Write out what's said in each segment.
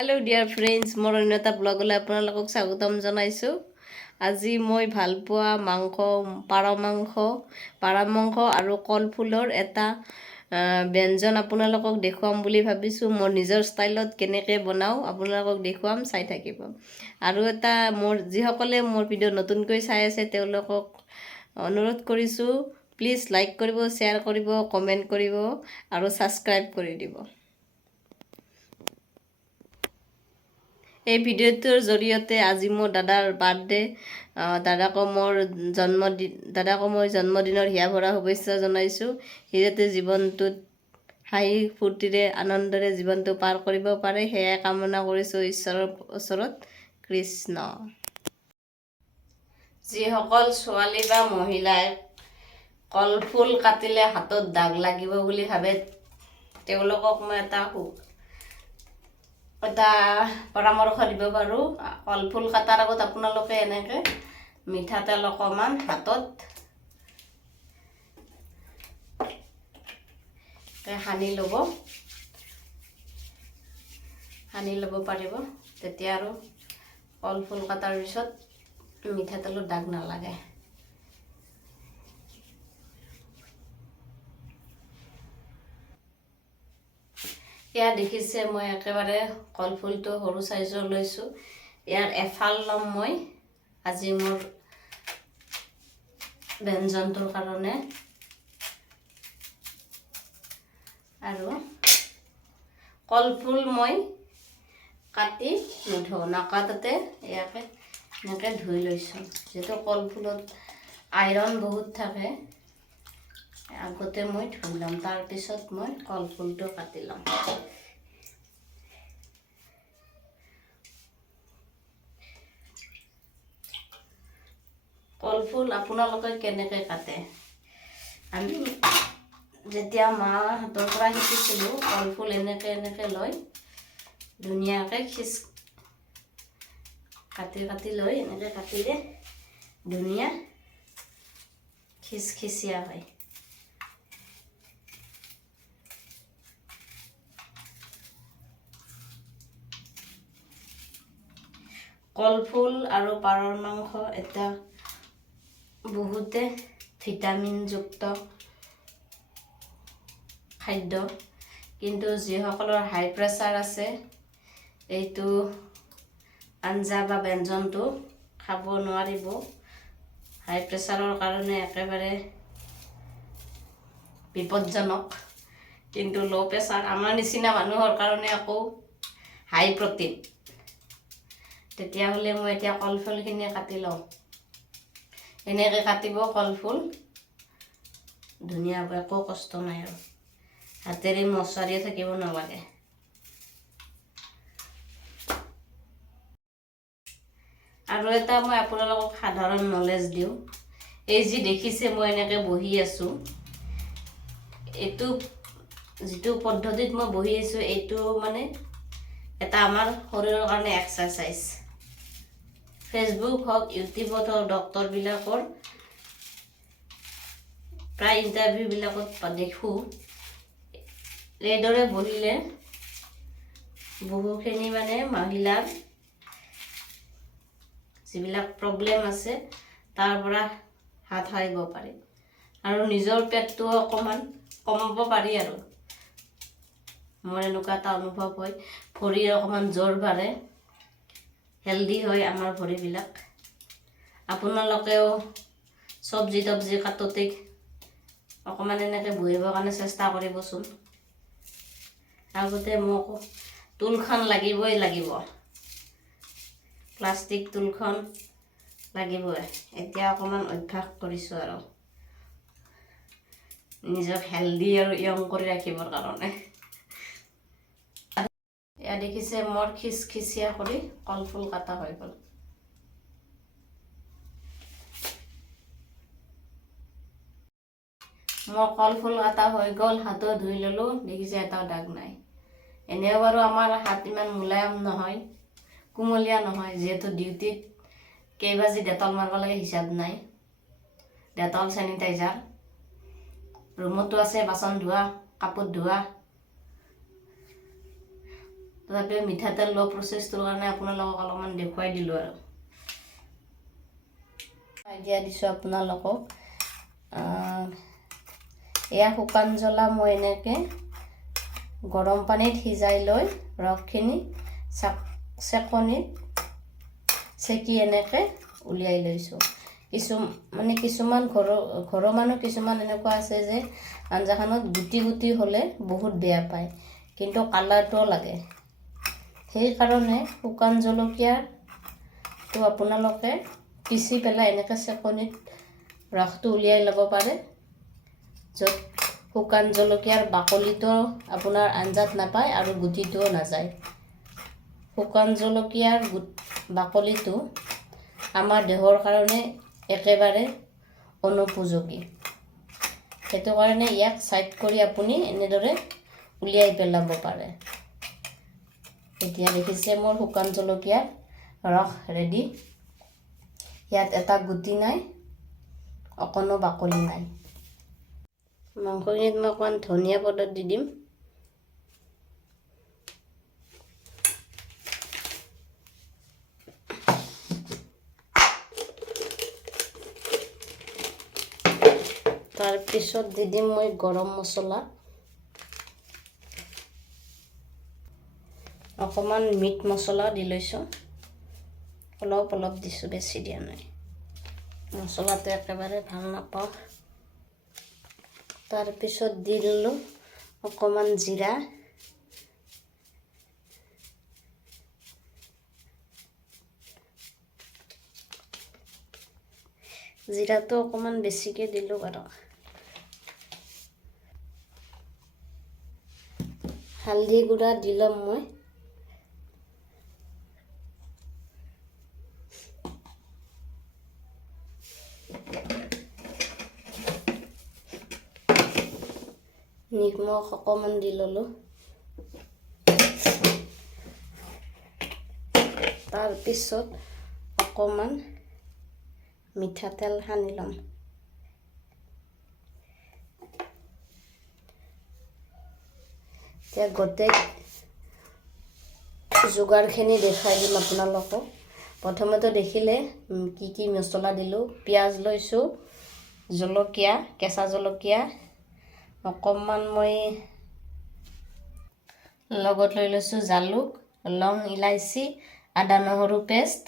Hello' dear friends, মোৰ অন্য এটা ব্লগলৈ আপোনালোকক স্বাগতম জনাইছোঁ। আজি মই ভাল পোৱা পাৰ মাংস আৰু কলফুলৰ এটা ব্যঞ্জন আপোনালোকক দেখুৱাম বুলি ভাবিছোঁ। মোৰ নিজৰ ষ্টাইলত কেনেকৈ বনাওঁ আপোনালোকক দেখুৱাম, চাই থাকিব। আৰু এটা যিসকলে মোৰ ভিডিঅ' নতুনকৈ চাই আছে তেওঁলোকক অনুৰোধ কৰিছোঁ, প্লিজ লাইক কৰিব, শ্বেয়াৰ কৰিব, কমেণ্ট কৰিব আৰু ছাবস্ক্ৰাইব কৰি দিব। এই ভিডিঅ'টোৰ জৰিয়তে আজি মোৰ দাদাৰ বাৰ্থডে, দাদাকো মই জন্মদিনৰ হিয়া ভৰা শুভেচ্ছা জনাইছোঁ। সি যাতে জীৱনটোত হাঁহি ফূৰ্তিৰে আনন্দৰে জীৱনটো পাৰ কৰিব পাৰে সেয়াই কামনা কৰিছোঁ ঈশ্বৰৰ ওচৰত। কৃষ্ণ। যিসকল ছোৱালী বা মহিলাই কলফুল কাটিলে হাতত দাগ লাগিব বুলি ভাবে তেওঁলোকক মই এটা পৰামৰ্শ দিব পাৰোঁ। কলফুল কটাৰ আগত আপোনালোকে এনেকৈ মিঠাতেল অকণমান হাতত সানি ল'ব পাৰিব, তেতিয়া আৰু কলফুল কটাৰ পিছত মিঠাতেলৰ দাগ নালাগে। ইয়াত দেখিছে মই একেবাৰে কলফুলটো সৰু চাইজৰ লৈছোঁ। ইয়াৰ এফাল ল'ম মই আজি মোৰ ব্যঞ্জনটোৰ কাৰণে। আৰু কলফুল মই কাটি নধুওঁ, নাকাটোতে ইয়াকে এনেকৈ ধুই লৈছোঁ। যিহেতু কলফুলত আইৰণ বহুত থাকে, আগতে মই ধুই ল'ম, তাৰপিছত মই কলফুলটো কাটি ল'ম। কলফুল আপোনালোকে কেনেকৈ কাটে? আমি যেতিয়া মাৰ হাতৰ পৰা শিকিছিলোঁ, কলফুল এনেকৈ লৈ ধুনীয়াকৈ কাটি লৈ এনেকৈ কাটিলে ধুনীয়া খিচখিচিয়া হয়। কলফুল আৰু পাৰৰ মাংস এটা বহুতে ভিটামিনযুক্ত খাদ্য, কিন্তু যিসকলৰ হাই প্ৰেছাৰ আছে এইটো আঞ্জা বা ব্যঞ্জনটো খাব নোৱাৰিব। হাই প্ৰেছাৰৰ কাৰণে একেবাৰে বিপদজনক, কিন্তু ল' প্ৰেছাৰ আমাৰ নিচিনা মানুহৰ কাৰণে আকৌ হাই প্ৰটিন। তেতিয়াহ'লে মই এতিয়া কলফুলখিনি কাটি লওঁ। এনেকৈ কাটিব কলফুল ধুনীয়াকৈ, একো কষ্ট নাই আৰু হাতেৰে মছাৰিয়ে থাকিব নালাগে। আৰু এটা মই আপোনালোকক সাধাৰণ নলেজ দিওঁ। এই যি দেখিছে মই এনেকৈ বহি আছোঁ, এইটো যিটো পদ্ধতিত মই বহি আছোঁ এইটো মানে এটা আমাৰ শৰীৰৰ কাৰণে এক্সাৰচাইজ। ফেচবুক হওক, ইউটিউবত হওক, ডক্তৰবিলাকৰ প্ৰায় ইণ্টাৰভিউবিলাকত দেখোঁ এইদৰে বহিলে বহুখিনি মানে মহিলাৰ যিবিলাক প্ৰব্লেম আছে তাৰ পৰা হাত সাৰিব পাৰি আৰু নিজৰ পেটটো অকণমান কমাব পাৰি। আৰু মোৰ এনেকুৱা এটা অনুভৱ হয়, ভৰিৰ অকণমান জোৰ বাঢ়ে, হেল্ডি হয় আমাৰ ভৰিবিলাক। আপোনালোকেও চব্জি তব্জি কাটোতে অকণমান এনেকৈ বহিবৰ কাৰণে চেষ্টা কৰিবচোন। আগতে মোক টুলখন লাগিব, প্লাষ্টিক টুলখন লাগিবই। এতিয়া অকণমান অভ্যাস কৰিছোঁ আৰু নিজক হেল্ডি আৰু য়ং কৰি ৰাখিবৰ কাৰণে। এয়া দেখিছে মোৰ খিচখিচিয়া কৰি কলফুল কাটা হৈ গ'ল। মোৰ কলফুল কাটা হৈ গ'ল, হাতো ধুই ল'লোঁ, দেখিছে এটাও দাগ নাই। এনেও বাৰু আমাৰ হাত ইমান মোলায়ম নহয়, কুমলীয়া নহয়, যিহেতু ডিউটিত কেইবাজি ডেটল মাৰিব লাগে হিচাপ নাই। ডেটল, চেনিটাইজাৰ ৰুমতো আছে, বাচন ধোৱা, কাপোৰ ধোৱা, তথাপিও মিঠাতেল লোৱা প্ৰচেছটোৰ কাৰণে আপোনালোকক অলপমান দেখুৱাই দিলোঁ আৰু আইডিয়া দিছোঁ আপোনালোকক। এয়া শুকান জ্বলা মই এনেকৈ গৰম পানীত সিজাই লৈ ৰসখিনি চেকনিত চেকি এনেকৈ উলিয়াই লৈছোঁ। কিছুমান ঘৰৰ মানুহ কিছুমান এনেকুৱা আছে যে আঞ্জাখনত গুটি গুটি হ'লে বহুত বেয়া পায়, কিন্তু কালাৰটোও লাগে। সেইকাৰণে শুকান জলকীয়াটো আপোনালোকে পিচি পেলাই এনেকৈ চেকনিত ৰসটো উলিয়াই ল'ব পাৰে, য'ত শুকান জলকীয়াৰ বাকলিটো আপোনাৰ আঞ্জাত নাপায় আৰু গুটিটোও নাযায়। শুকান জলকীয়াৰ বাকলিটো আমাৰ দেহৰ কাৰণে একেবাৰে অনুপযোগী। সেইটো কাৰণে ইয়াক ছাইড কৰি আপুনি এনেদৰে উলিয়াই পেলাব পাৰে। এতিয়া দেখিছে মোৰ শুকান জলকীয়াৰ ৰস ৰেডি। ইয়াত এটা গুটি নাই, অকণো বাকলি নাই। মাংসখিনিত মই অকণমান ধনিয়া পাউডাৰ দি দিম। তাৰপিছত দি দিম মই গৰম মছলা, অকণমান মিট মছলা দি লৈছোঁ। অলপ অলপ দিছোঁ, বেছি দিয়া নাই। মছলাটো একেবাৰে ভাল নাপাওঁ। তাৰপিছত দি দিলোঁ অকণমান জিৰা, জিৰাটো অকণমান বেছিকৈ দিলোঁ বাৰু। হালধি গুড়া দি ল'ম মই। নিমখ অকণমান দি ল'লোঁ। তাৰপিছত অকণমান মিঠাতেল সানি ল'ম। এতিয়া গোটেই যোগাৰখিনি দেখাই দিম আপোনালোকক। প্ৰথমতে দেখিলে কি কি মছলা দিলোঁ। পিঁয়াজ লৈছোঁ, জলকীয়া, কেঁচা জলকীয়া অকণমান মই লগত লৈ লৈছোঁ, জালুক, লং, ইলাইচি, আদা নহৰু পেষ্ট,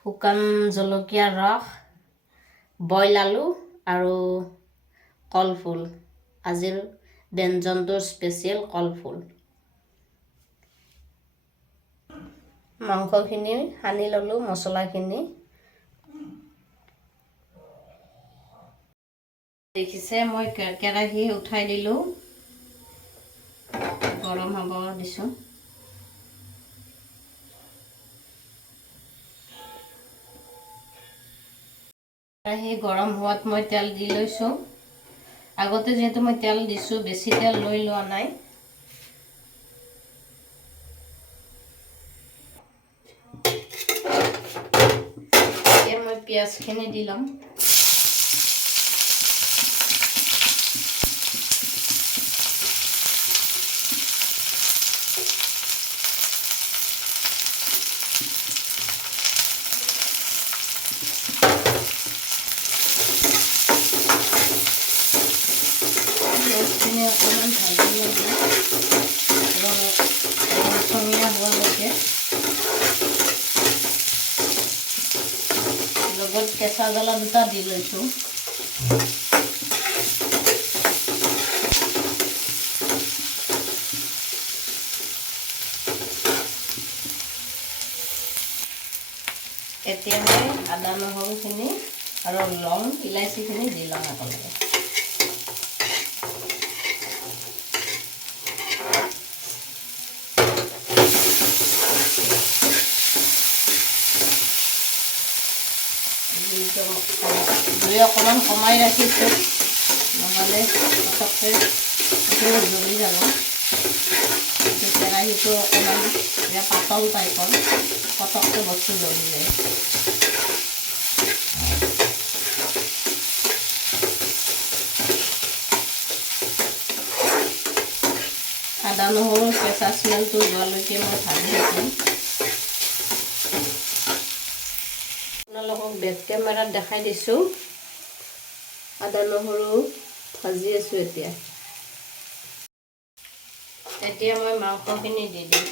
শুকান জলকীয়াৰ ৰস, বইল আলু আৰু কলফুল। আজিৰ ব্যঞ্জনটোৰ স্পেচিয়েল কলফুল। মাংসখিনি সানি ল'লোঁ, মছলাখিনি দেখিছে। মই কেৰাহী উঠাই দিলোঁ, গৰম হ'ব দিছোঁ। কেৰাহী গৰম হোৱাত মই তেল দি লৈছোঁ। আগতে যিহেতু মই তেল দিছোঁ, বেছি তেল লৈ লোৱা নাই। এতিয়া মই পিঁয়াজখিনি দি ল'ম। পিঁয়াজখিনি অকণমান ভাজি ল'ম, ৰঙচঙীয়া হোৱালৈকে। লগত কেঁচা জ্বলা দুটা দি লৈছোঁ। এতিয়া মই আদা নহৰুখিনি আৰু লং ইলাইচিখিনি দি ল'ম একেলগে। জুই অকণমান কমাই ৰাখিছোঁ, নহ'লে পটককৈ জ্বলি যাব। কেৰাহীটো অকণমান পাতল টাইপৰ, পটককৈ বস্তু জ্বলি যায়। আদা আদা নহৰু কেঁচা স্মেলটো যোৱালৈকে মই ভাজি থাকিম। আপোনালোকক বেক কেমেৰাত দেখাই দিছোঁ। আদা নহৰু ভাজি আছোঁ এতিয়া। এতিয়া মই মাংসখিনি দি দিম।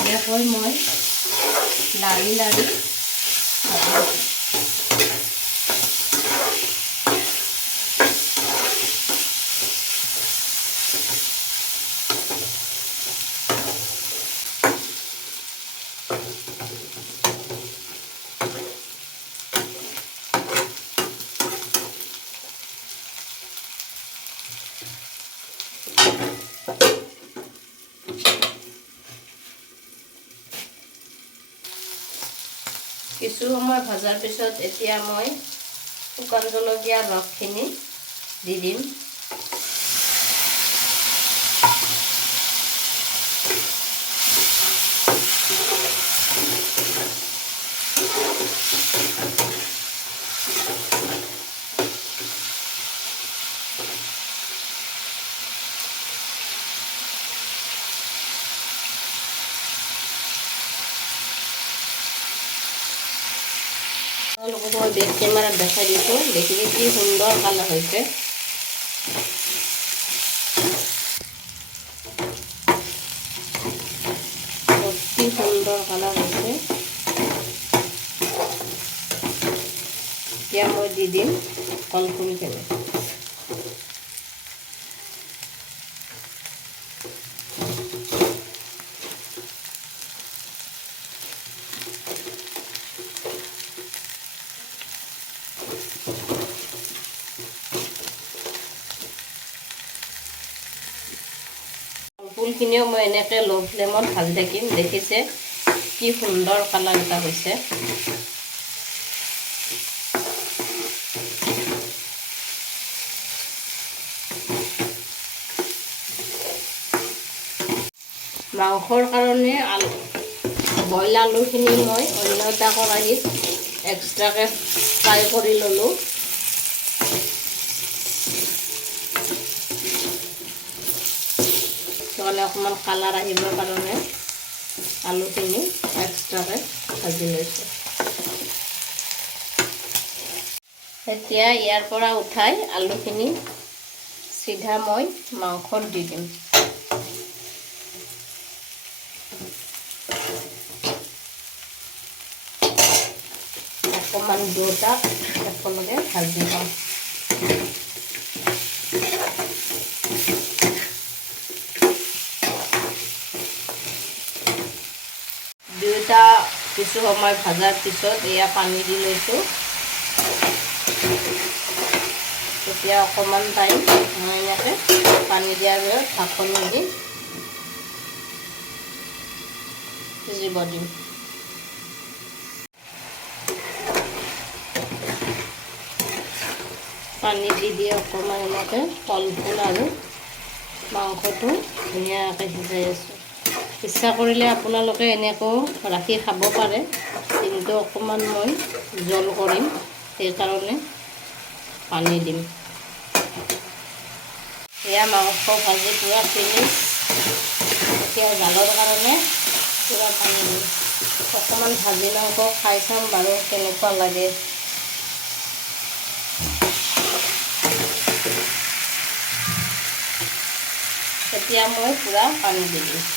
এনেকৈ মই লাৰি লাৰি কিছু সময় ভজাৰ পিছত এতিয়া মই শুকান জলকীয়া ৰসখিনি দি দিম। মই বেক কেমেৰাত দেখাই দিছোঁ, দেখিলে কি সুন্দৰ কালাৰ হৈছে। অতি সুন্দৰ কালাৰ হৈছে। এতিয়া মই দি দিম কলফুলখিনি। ফুলখিনিও মই এনেকৈ ল' ফ্লেমত ভাজি থাকিম। দেখিছে কি সুন্দৰ কালাৰ এটা হৈছে। মাংসৰ কাৰণে বইল আলুখিনি মই অন্য এটা কেৰাহীত এক্সট্ৰাকৈ ফ্ৰাই কৰি ল'লোঁ। নহ'লে অকণমান কালাৰ আহিবৰ কাৰণে আলুখিনি এক্সট্ৰাকৈ ভাজি লৈছোঁ। এতিয়া ইয়াৰ পৰা উঠাই আলুখিনি চিধা মই মাংসত দি দিম। অকণমান দুটা একেলগে ভাজি লওঁ। দুয়োটা কিছু সময় ভাজাৰ পিছত এয়া পানী দি লৈছোঁ। এতিয়া অকণমান টাইম মই এনেকৈ পানী দিয়াৰ পিছত ঢাকনি দি সিজিব দিম। পানী দি অকণমান এনেকৈ কলফুল আৰু মাংসটো ধুনীয়াকৈ সিজাই আছোঁ। ইচ্ছা কৰিলে আপোনালোকে এনেকৈও ৰাখি খাব পাৰে, কিন্তু অকণমান মই জোল কৰিম, সেইকাৰণে পানী দিম। এয়া মাংস ভাজি পূৰা ফিনিছ। এতিয়া জালৰ কাৰণে পূৰা পানী দিম। অকণমান ভাজি মাংস খাই চাম বাৰু কেনেকুৱা লাগে। এতিয়া মই পূৰা পানী দি দিম।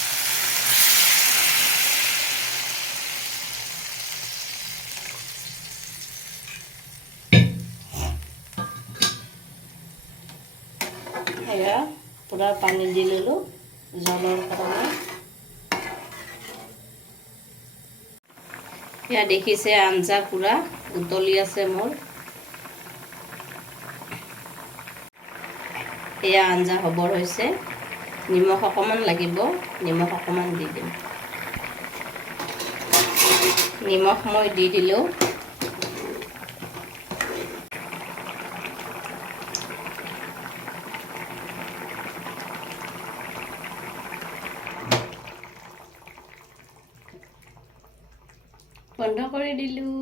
এয়া পূৰা পানী দি ল'লোঁ জলৰ কাৰণে। এয়া দেখিছে আঞ্জা পুৰা উতলি আছে মোৰ। এয়া আঞ্জা হ'বৰ হৈছে। নিমখ অকণমান লাগিব, নিমখ অকণমান দি দিম। নিমখ মই দি দিলোঁ। বন্ধ কৰি দিলোঁ।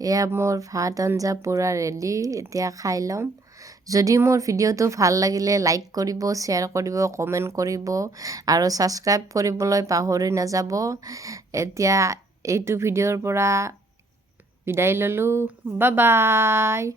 এয়া মোৰ ভাত আঞ্জা পূৰা ৰেডি। এতিয়া খাই ল'ম। যদি মোৰ ভিডিঅ'টো ভাল লাগিলে লাইক কৰিব, শ্বেয়াৰ কৰিব, কমেণ্ট কৰিব আৰু ছাবস্ক্ৰাইব কৰিবলৈ পাহৰি নাযাব। এতিয়া এইটো ভিডিঅ'ৰ পৰা বিদায় ল'লোঁ। Bye bye.